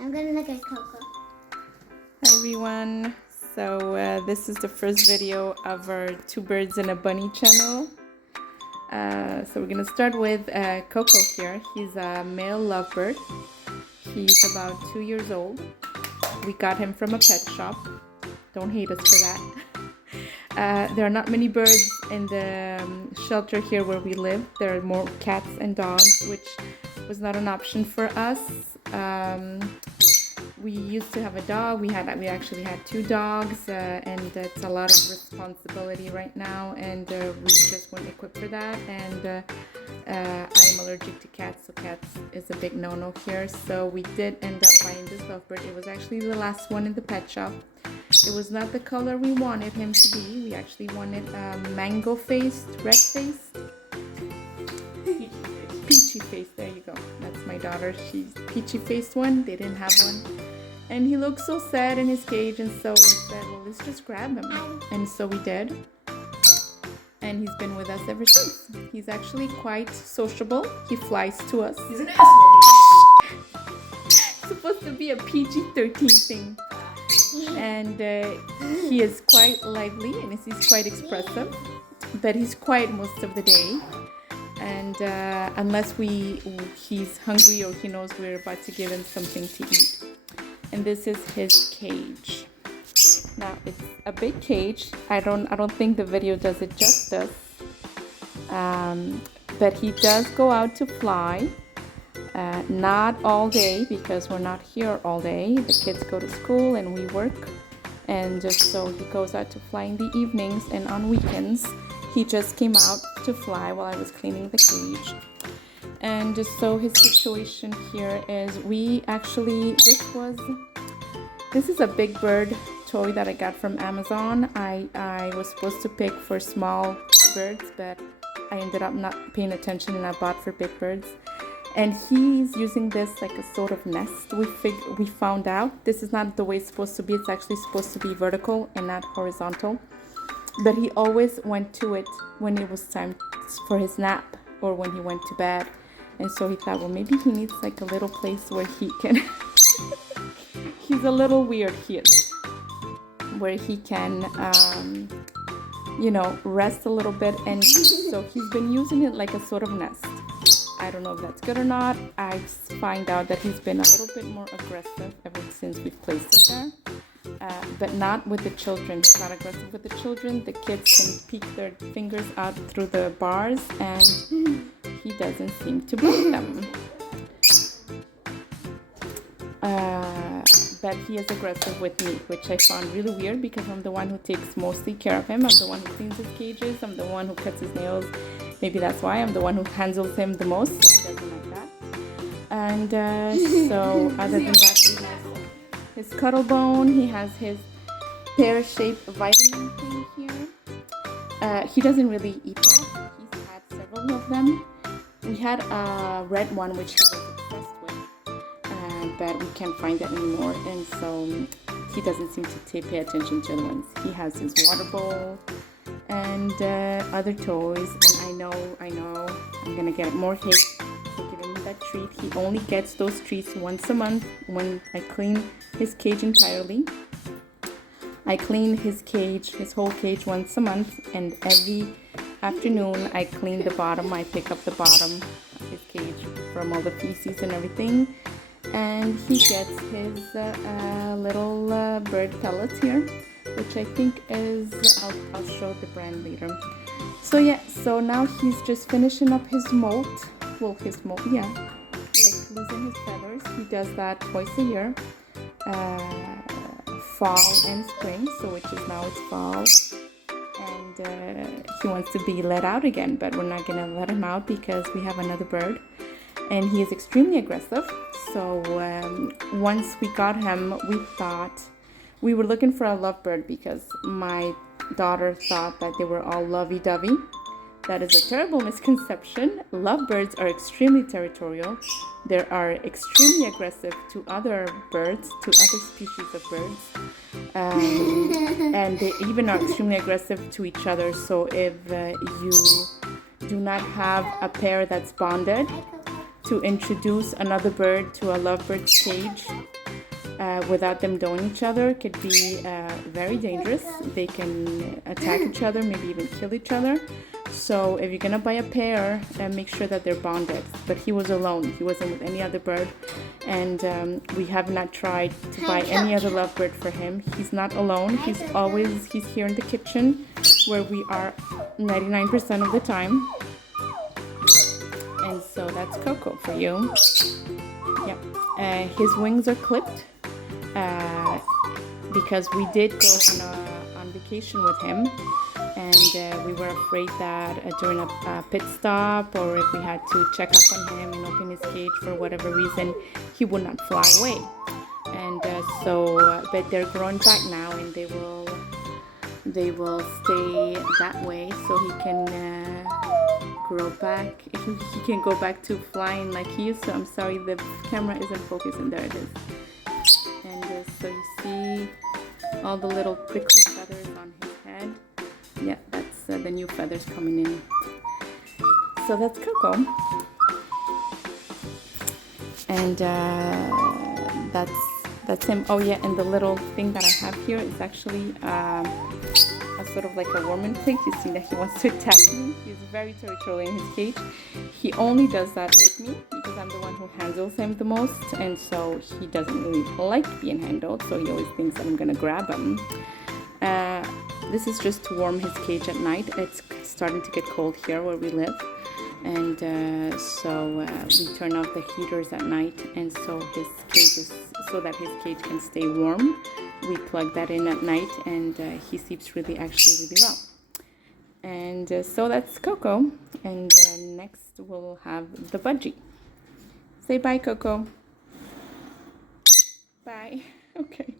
I'm gonna look at Coco. Hi everyone. So this is the first video of our Two Birds and a Bunny channel. So we're gonna start with Coco here. He's a male lovebird. He's about 2 years old. We got him from a pet shop. Don't hate us for that. There are not many birds in the shelter here where we live. There are more cats and dogs, which was not an option for us. We used to have a dog. We actually had 2 dogs, and it's a lot of responsibility right now, and we just weren't equipped for that. And I'm allergic to cats, so cats is a big no-no here. So we did end up buying this lovebird. It was actually the last one in the pet shop. It was not the color we wanted him to be. We actually wanted mango-faced, red-faced. Peachy face, there you go. That's my daughter. She's peachy faced one. They didn't have one. And he looked so sad in his cage, and so we said, well, let's just grab him. And so we did. And he's been with us ever since. He's actually quite sociable. He flies to us. He's an asshole. It's supposed to be a PG-13 thing. And he is quite lively, and he's quite expressive. But he's quiet most of the day. And unless he's hungry or he knows we're about to give him something to eat. And this is his cage. Now it's a big cage. I don't think the video does it justice. But he does go out to fly. Not all day, because we're not here all day. The kids go to school and we work. And just so he goes out to fly in the evenings and on weekends. He just came out to fly while I was cleaning the cage. And just so his situation here is, this is a big bird toy that I got from Amazon. I was supposed to pick for small birds, but I ended up not paying attention and I bought for big birds. And he's using this like a sort of nest. We found out this is not the way it's supposed to be. It's actually supposed to be vertical and not horizontal. But he always went to it when it was time for his nap or when he went to bed. And so he thought, well, maybe he needs like a little place where he can... He's a little weird here. Where he can, rest a little bit. And so he's been using it like a sort of nest. I don't know if that's good or not. I find out that he's been a little bit more aggressive ever since we've placed it there. But not with the children. He's not aggressive with the children. The kids can peek their fingers out through the bars and he doesn't seem to bite them. But he is aggressive with me, which I found really weird because I'm the one who takes mostly care of him. I'm the one who cleans his cages. I'm the one who cuts his nails. Maybe that's why I'm the one who handles him the most, so he doesn't like that. And so other than that, he has his cuddle bone. He has his pear-shaped vitamin thing here. He doesn't really eat that. He's had several of them. We had a red one which he was obsessed with, but we can't find that anymore. And so he doesn't seem to pay attention to other ones. He has his water bowl and other toys. And I know, I'm gonna get more hate for giving him that treat. He only gets those treats once a month when I clean his cage entirely. I clean his whole cage once a month, and every afternoon I clean the bottom. I pick up the bottom of his cage from all the feces and everything, and he gets his little bird pellets here, which I think is, I'll show the brand later. So yeah, so now he's just finishing up his molt. Well, like losing his feathers. He does that twice a year. Fall and spring, so which is now it's fall, and he wants to be let out again, but we're not gonna let him out because we have another bird, and he is extremely aggressive. So once we got him, we were looking for a lovebird because my daughter thought that they were all lovey-dovey. That is a terrible misconception. Lovebirds are extremely territorial. They are extremely aggressive to other birds, to other species of birds. And they even are extremely aggressive to each other. So if you do not have a pair that's bonded, to introduce another bird to a Lovebird's cage without them knowing each other could be very dangerous. They can attack each other, maybe even kill each other. So if you're gonna buy a pair, make sure that they're bonded. But he was alone. He wasn't with any other bird, and we have not tried to buy any other Lovebird for him. He's not alone. He's here in the kitchen, where we are 99% of the time. And so that's Coco for you. Yeah, his wings are clipped because we did go on vacation with him. And we were afraid that during a pit stop, or if we had to check up on him and open his cage for whatever reason, he would not fly away. And but they're growing back now, and they will stay that way so he can grow back. He can go back to flying like he used to. I'm sorry, the camera isn't focusing. There it is. And so you see all the little prickly feathers on his head. Yeah, that's the new feathers coming in. So that's Coco. And that's him. Oh yeah, and the little thing that I have here is actually a sort of like a warming plate. You see that he wants to attack me. He's very territorial in his cage. He only does that with me because I'm the one who handles him the most, and so he doesn't really like being handled, so he always thinks that I'm gonna grab him. This is just to warm his cage at night. It's starting to get cold here where we live, and so we turn off the heaters at night, and so so that his cage can stay warm, we plug that in at night, and he sleeps really well. And so that's Coco, and next we'll have the budgie. Say bye, Coco. Bye. Okay.